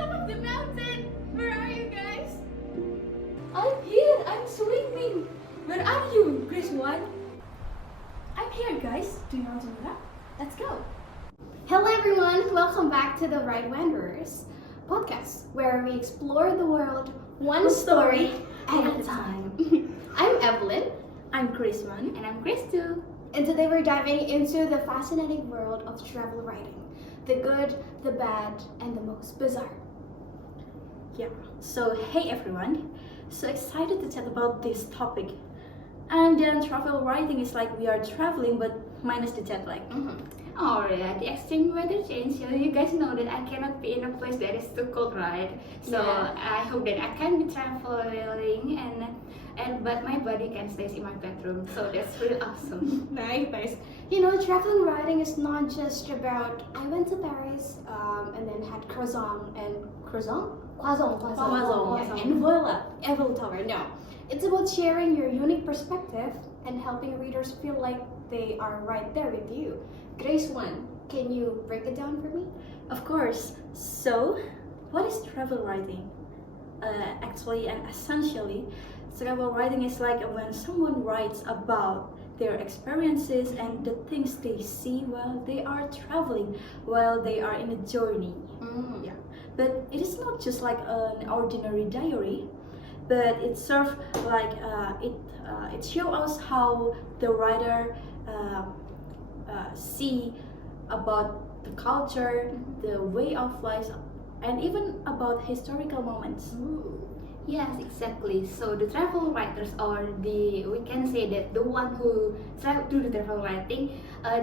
top of the mountain. Where are you guys? I'm here. I'm swimming. Where are you, Grace One? I'm here, guys. Do you want to meet up? Let's go. Hello everyone, welcome back to the Right Wanderers podcast, where we explore the world one story at a time. I'm Evelyn, I'm Grace One. And I'm Grace too. and today we're diving into the fascinating world of travel writing. The good, the bad, and the most bizarre. Yeah. So hey everyone. So excited to chat about this topic. And then travel writing is like we are traveling but minus the jet lag. Oh yeah, the extreme weather change. So you guys know that I cannot be in a place that is too cold, right? So Yeah. I hope that I can be traveling and but my body can stay in my bedroom. So that's really awesome. Nice. You know, traveling writing is not just about I went to Paris and then had croissant, Croissant. yeah, and voila, Eiffel Tower. No, it's about sharing your unique perspective and helping readers feel like they are right there with you. Grace One, can you break it down for me? Of course. So, what is travel writing? Actually and essentially, travel writing is like when someone writes about their experiences and the things they see while they are traveling, while they are in a journey. Yeah. But it is not just like an ordinary diary, but it serves like it shows us how the writer see about the culture, the way of life, and even about historical moments. Yes, exactly. So the travel writers, or we can say that the one who do the travel writing,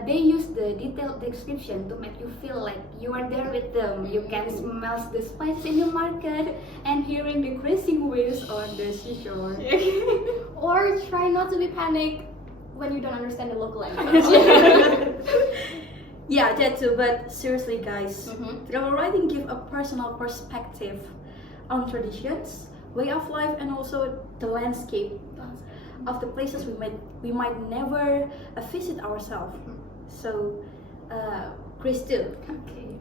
they use the detailed description to make you feel like you are there with them. You can smell the spices in the market and hearing the crashing waves on the seashore. Or try not to be panicked when you don't understand the local language. Yeah, that too. But seriously, guys, Mhm. travel writing gives a personal perspective on traditions, way of life, and also the landscape of the places we might never visit ourselves. So, Chris, too. Okay.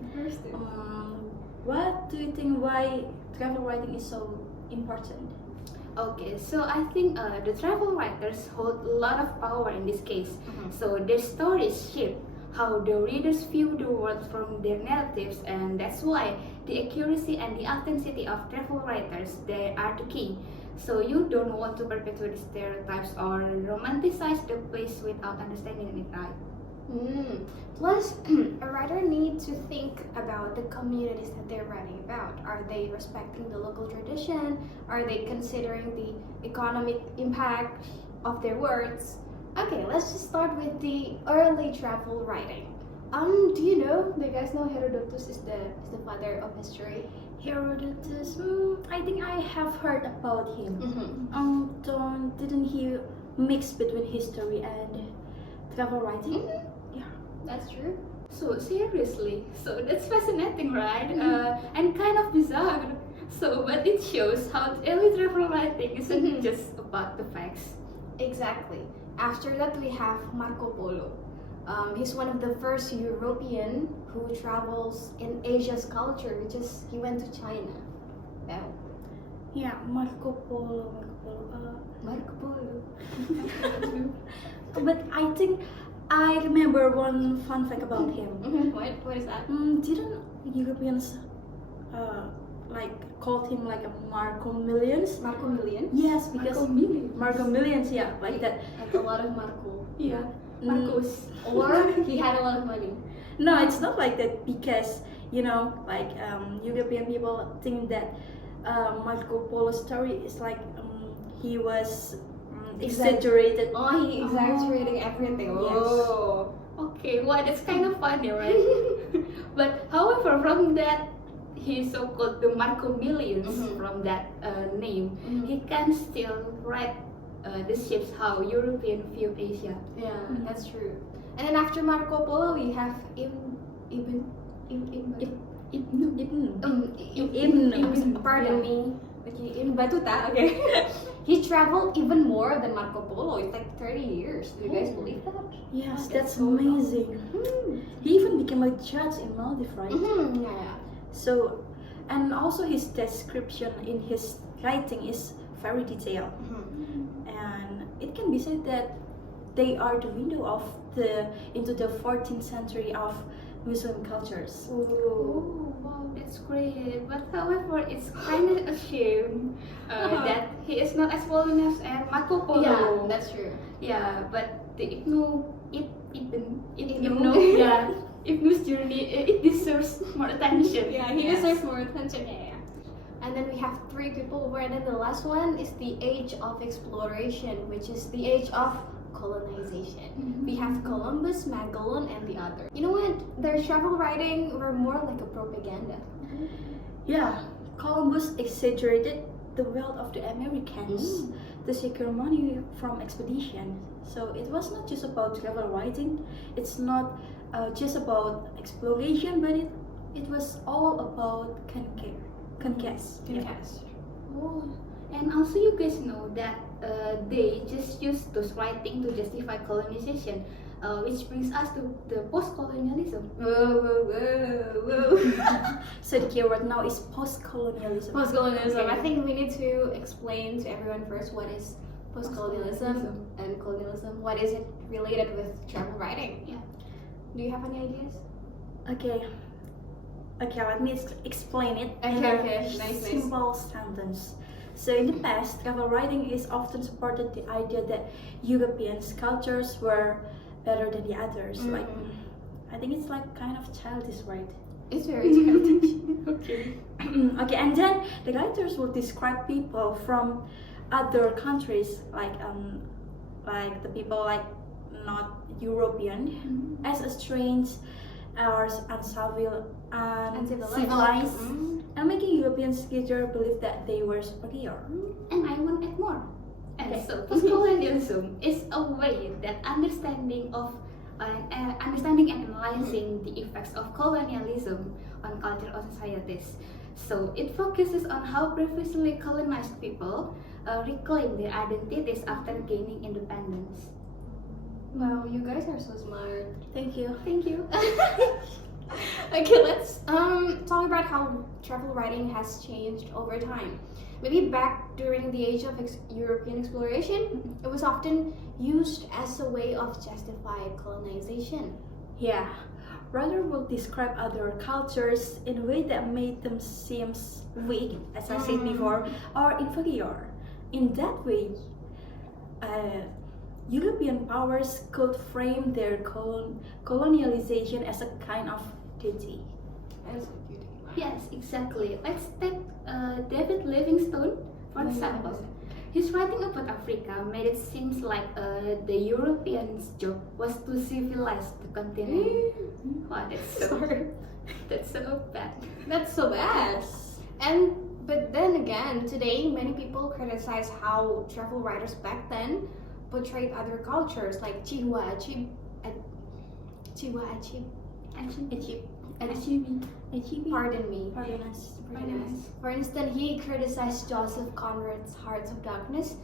What do you think? Why travel writing is so important? Okay, so I think the travel writers hold a lot of power in this case. So their stories shape how the readers view the world from their narratives, and that's why the accuracy and the authenticity of travel writers, they are the key. So you don't want to perpetuate stereotypes or romanticize the place without understanding it right. Plus, a writer needs to think about the communities that they're writing about. Are they respecting the local tradition? Are they considering the economic impact of their words? Okay, let's just start with the early travel writing. Do you guys know Herodotus is the father of history? Herodotus. I think I have heard about him. Didn't he mix between history and travel writing? Yeah. That's true. So seriously, so that's fascinating, right? And kind of bizarre. So, but it shows how early travel writing isn't just about the facts. Exactly. After that, we have Marco Polo. He's one of the first European who travels in Asia's culture, which is he went to China. Yeah. Yeah, Marco Polo. Marco Polo. But I think I remember one fun fact about him. What is that? Didn't Europeans like called him like a Marco Millions? Marco Million? Yes, because Marco Millions, yeah, like that. Like a lot of Marco. Yeah. Marcos. Or he had a lot of money. No, it's not like that because like European people think that Marco Polo's story is like he was exaggerated. Oh, he exaggerating everything. Yes. Oh. Okay, well, that's kind of funny, right? But however, from that, he so-called the Marco Millions from that name, he can still write the shapes how European view Asia. Yeah, that's true. And then after Marco Polo, we have pardon me, Ibn Battuta. Okay, he traveled even more than Marco Polo. It's like 30 years. Do you guys believe that? Yes, Oh, that's so long. amazing. He even became a judge in Maldives, right? Yeah. So And also his description in his writing is very detailed. And it can be said that they are the window of into the 14th century of Muslim cultures. Oh, wow, that's great. But however, it's kind of a shame that he is not as well known as Marco Polo. Yeah, that's true. Yeah, but the Ibnu, Ibnu. yeah, Ibnu's journey, it deserves more attention. Yeah, he deserves more attention. Yeah. And then we have three people, where then the last one is the age of exploration, which is the age of colonization. We have Columbus, Magellan, and the other. You know what? Their travel writing were more like a propaganda. Yeah, Columbus exaggerated the wealth of the Americans to secure money from expedition. So it was not just about travel writing. It's not just about exploration, but it was all about conquest. Oh, and also you guys know that they just use those writing to justify colonization, which brings us to the postcolonialism. So the keyword now is postcolonialism. Postcolonialism. Okay. I think we need to explain to everyone first what is postcolonialism and colonialism. What is it related with travel writing? Yeah. Do you have any ideas? Okay, let me explain it in Okay, a nice. simple sentence. So in the past, travel writing is often supported the idea that Europeans' cultures were better than the others. Like, I think it's like kind of childish, right? It's very childish. Okay. Okay, and then the writers will describe people from other countries, like the people like not European, as a strange or uncivilized, and making Europeans later believe that they were superior. And I want to add more. And Okay. so postcolonialism is a way that understanding and analyzing the effects of colonialism on culture or societies. So it focuses on how previously colonized people reclaim their identities after gaining independence. Wow, you guys are so smart. Thank you. Thank you. Okay, let's talk about how travel writing has changed over time. Maybe back during the age of European exploration, it was often used as a way of justifying colonization. Yeah, writer will describe other cultures in a way that made them seem weak, as I said before, or inferior. In that way, European powers could frame their colonialization as a kind of duty. That's a beauty. Yes, exactly. Let's take David Livingstone, for example. His writing about Africa made it seem like the Europeans' job was to civilize the continent. Wow, that's so bad. That's so bad. But then again, today many people criticize how travel writers back then portrayed other cultures like Pardon me. Pardon us. For instance, he criticized Joseph Conrad's Hearts of Darkness,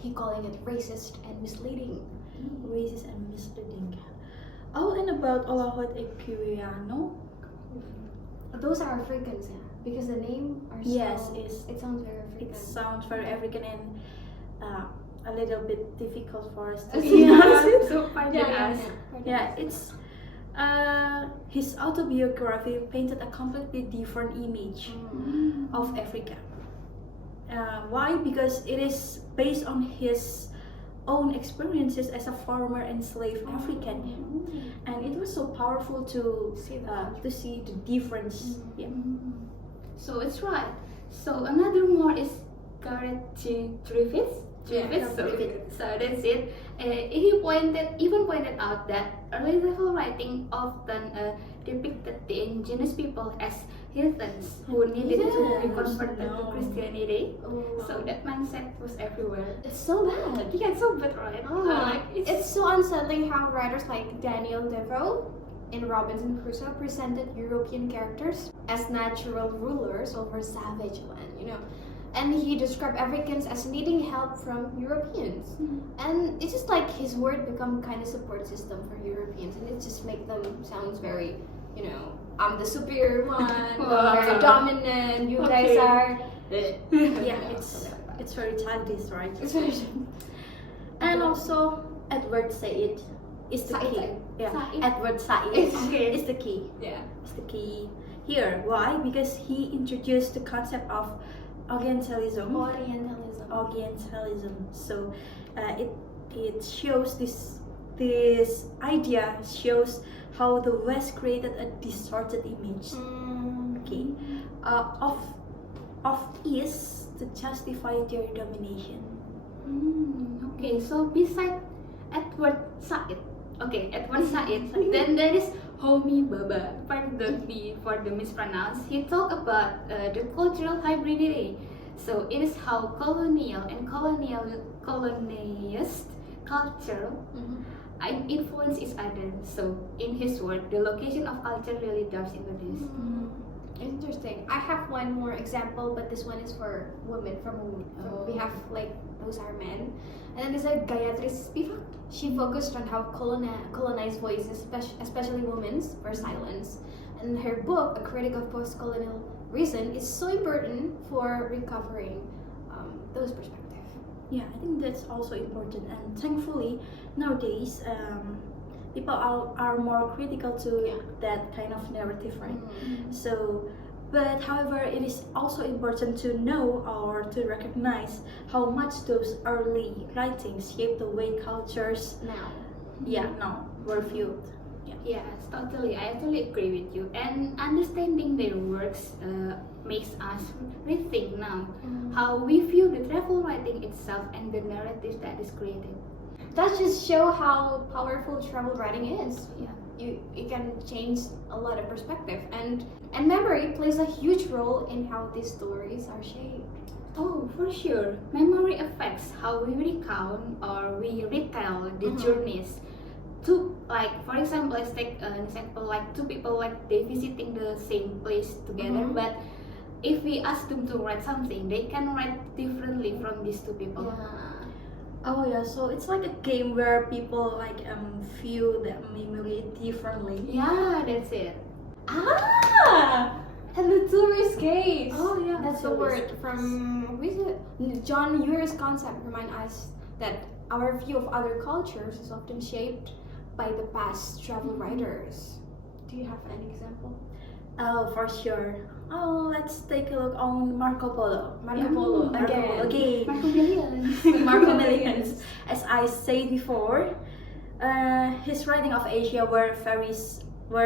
he calling it racist and misleading. Racist and misleading. Oh, and about Olahot Equiano. Those are Africans, yeah, because the name are so, Yes, it sounds very African. it sounds very African and a little bit difficult for us to Yeah. pronounce. So pardon us. Yeah, it's his autobiography painted a completely different image of Africa. Why? Because it is based on his own experiences as a former enslaved African, and it was so powerful to see the difference. Yeah. So it's right. So another more is Gareth Griffiths. So that's it. He pointed out that early travel writing often depicted the indigenous people as heathens who needed to be converted to Christianity. So that mindset was everywhere. It's so bad. Yeah, it's so bad, right? It's so unsettling how writers like Daniel Defoe in Robinson Crusoe presented European characters as natural rulers over savage land, you know. And he described Africans as needing help from Europeans. And it's just like his word become kind of support system for Europeans, and it just make them sounds very you know, I'm the superior one, Wow. I'm very dominant, you guys Okay. are. Yeah, it's very childish, right? It's very. And also, Edward Said is the Said. key. Yeah, Said. Edward Said Okay. is the key. Yeah. Is the key here. Why? Because he introduced the concept of Orientalism. Orientalism. So it shows this idea shows how the West created a distorted image. Okay, of East to justify their domination. Okay, so beside Edward Said, then there is Homi Baba. Pardon me for the mispronounce. He talked about the cultural hybridity. So it is how colonial and colonialist culture influence each other. So in his word, the location of culture really dives into this. Interesting. I have one more example, but this one is for women. We have like those are men, and then there's a Gayatri Spivak. She focused on how colonized voices, especially women's, were silenced. And her book, A Critic of Postcolonial Reason, is so important for recovering those perspectives. Yeah, I think that's also important. And thankfully, nowadays, people are more critical to that kind of narrative, right? So, but however, it is also important to know or to recognize how much those early writings shaped the way cultures now were viewed. Yes, totally. I totally agree with you. And understanding their works makes us rethink now how we view the travel writing itself and the narrative that is created. That just show how powerful travel writing is. Yeah. It can change a lot of perspective, and memory plays a huge role in how these stories are shaped. Oh, for sure. Memory affects how we recount or we retell the journeys. For example, let's take an example like two people like they visiting the same place together, but if we ask them to write something, they can write differently from these two people. Oh yeah, so it's like a game where people like view the memory differently. Yeah, that's it. And the tourist case. Oh yeah, That's the word from John Muir's concept remind us that our view of other cultures is often shaped by the past travel writers. Do you have an example? Oh, for sure. Oh, let's take a look on Marco Polo. Marco Polo again. Marco Millions. Marco Millions. As I said before, his writing of Asia were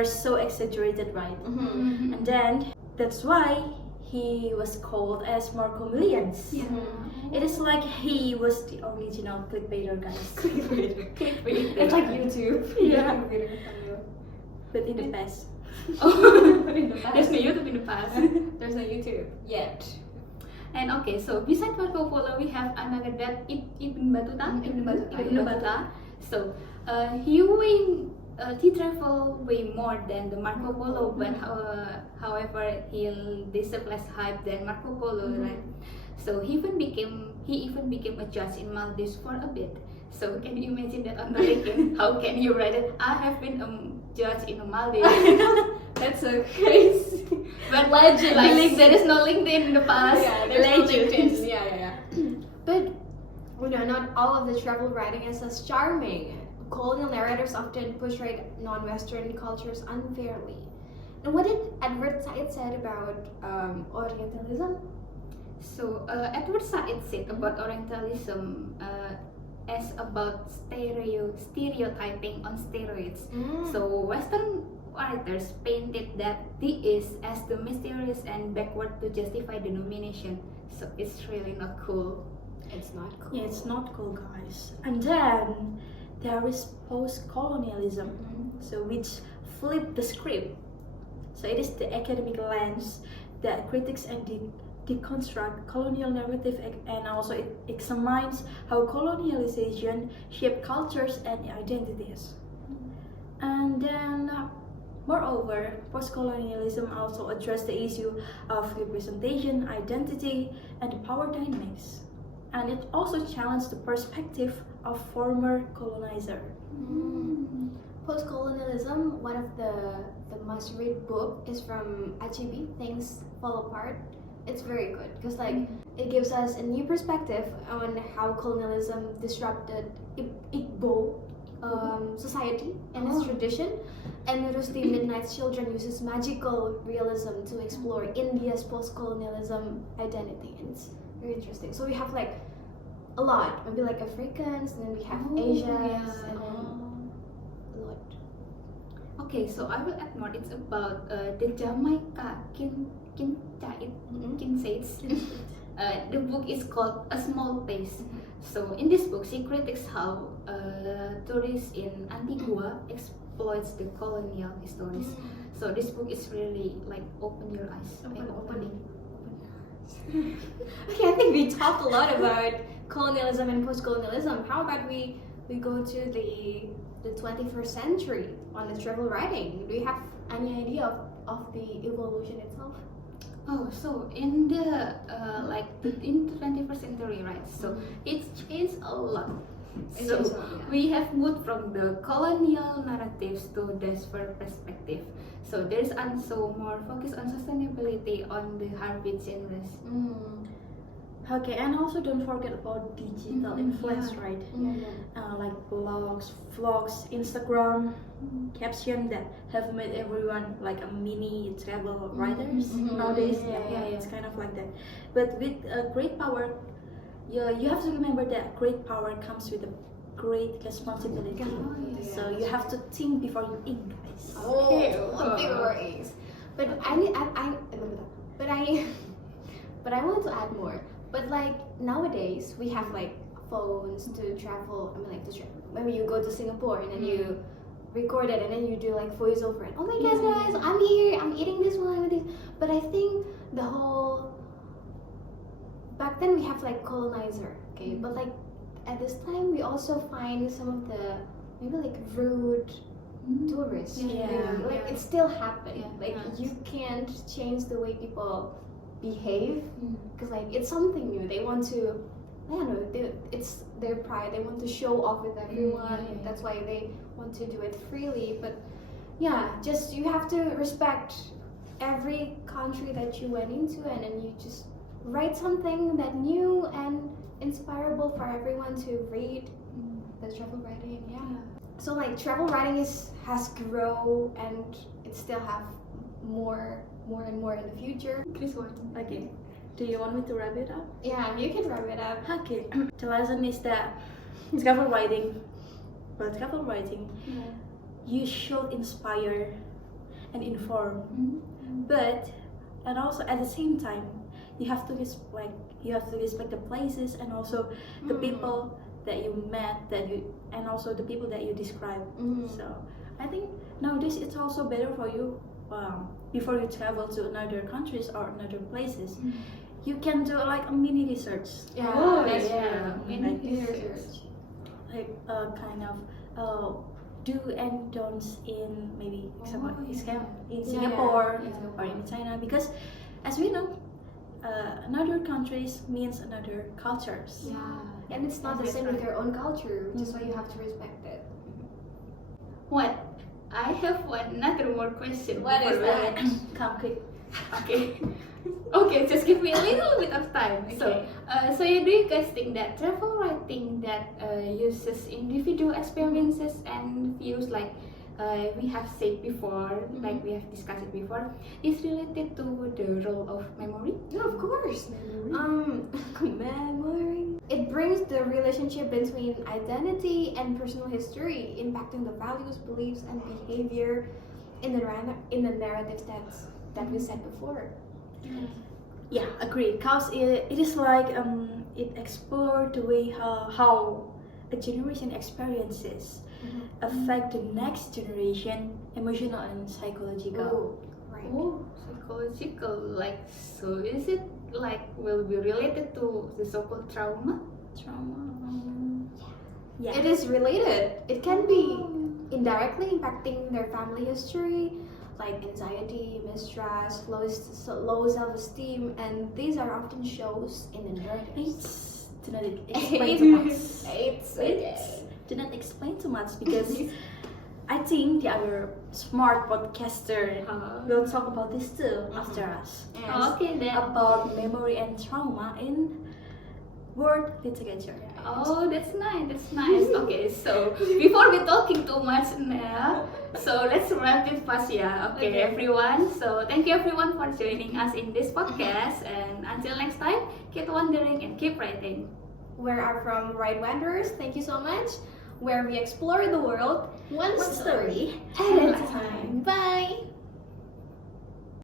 so exaggerated, right? And then that's why he was called as Marco Millions. Yeah. It is like he was the original clickbaiter, guys. Clickbait. It's like YouTube. Yeah. But in the past. There's no YouTube in the past. There's no YouTube yet. And okay, so besides Marco Polo, we have another that Ibn Battuta. So he traveled way more than the Marco Polo, but however he deserved less hype than Marco Polo, right? So he even became a judge in Maldives for a bit. So can you imagine that on the LinkedIn? How can you write it? I have been a judge in the Maldives. That's so crazy. But Legend. like there is no LinkedIn in the past. Yeah, there's no Legend. LinkedIn. Yeah. But not all of the travel writing is as charming. Colonial narrators often portray non-Western cultures unfairly. And what did Edward Said said about Orientalism? So Edward Said said about Orientalism as about stereotyping on steroids. So Western writers painted that the East as the mysterious and backward to justify the domination. So it's really not cool. It's not cool. Yeah, it's not cool, guys. And then there is post-colonialism, so which flipped the script. So it is the academic lens that critics and deconstruct colonial narrative, and also it examines how colonialization shaped cultures and identities. And then, moreover, post-colonialism also addressed the issue of representation, identity, and the power dynamics. And it also challenged the perspective of former colonizer. Postcolonialism, one of the must-read book is from Achibi, Things Fall Apart. It's very good because it gives us a new perspective on how colonialism disrupted Igbo society and its tradition. And Rusty Midnight's Children uses magical realism to explore India's post-colonialism identity, and it's very interesting. So we have a lot, maybe Africans, and then we have Asians, and then a lot. Okay, so I will add more. It's about the Jamaica Kinsates. The book is called A Small Place. So in this book, she critiques how tourists in Antigua exploits the colonial histories. So this book is really open your eyes. Opening. Okay, I think we talked a lot about colonialism and post-colonialism. How about we go to the 21st century on the travel writing? Do you have any idea of the evolution itself? Oh, so in the in the 21st century, right? So it's changed a lot. So we have moved from the colonial narratives to diaspora perspective. So there's also more focus on sustainability on the Harvey genres. Okay, and also don't forget about digital influence, right? Like blogs, vlogs, Instagram, caption that have made everyone like a mini travel writers nowadays. It's kind of like that. But with great power, you have to remember that great power comes with a great responsibility. So you have to think before you ink, guys. Before inks. But I want to add more. But nowadays we have phones to travel. Maybe you go to Singapore and then you record it and then you do voiceover and oh my gosh guys, I'm here, I'm eating this one with this. But I think the whole back then we have colonizer, okay, but at this time we also find some of the maybe rude tourists. It still happens. You can't change the way people behave because it's something new. They want to, I don't know, it's their pride. They want to show off with everyone. That's why they want to do it freely. But just you have to respect every country that you went into, and then you just write something that new and inspirable for everyone to read. That's travel writing. So travel writing has grown and it still have more and more in the future. This one. Okay. Do you want me to wrap it up? Yeah, you can wrap it up. Okay. The lesson is that travel writing, you should inspire and inform, and also at the same time, you have to respect the places and also the people that you met, and also the people that you describe. So I think nowadays it's also better for you. Before you travel to another countries or another places, you can do a mini research. Mini research. Kind of do and don'ts in maybe in Singapore or in China, because as we know, another countries means another cultures. And it's not the same with your own culture, which is why you have to respect it. What? I have another more question. What is that? Come quick. Okay, just give me a little bit of time. So do you guys think that travel writing that uses individual experiences and views we have said before, we have discussed it before, is related to the role of memory? Yeah, of course. Memory. It brings the relationship between identity and personal history, impacting the values, beliefs, and behavior in the narratives that we said before. Yeah, agree. Cause it is it explores the way how a generation experiences affect the next generation, emotional and psychological. Psychological. So is it will be related to the so-called trauma? Yeah. It is related. It can be indirectly impacting their family history, like anxiety, mistrust, low self-esteem, and these are often shows in the narratives. Do not explain too much. It's okay. Do not explain too much because I think the other smart podcaster will talk about this too after us. Oh, okay then. About memory and trauma in world literature. Oh, that's nice. That's nice. Okay, so before we talking too much now, so let's wrap it fast, yeah. Okay, everyone. So thank you everyone for joining us in this podcast, and until next time, keep wondering and keep writing. Where are from Right Wanderers, thank you so much. Where we explore the world one story at a time. Bye!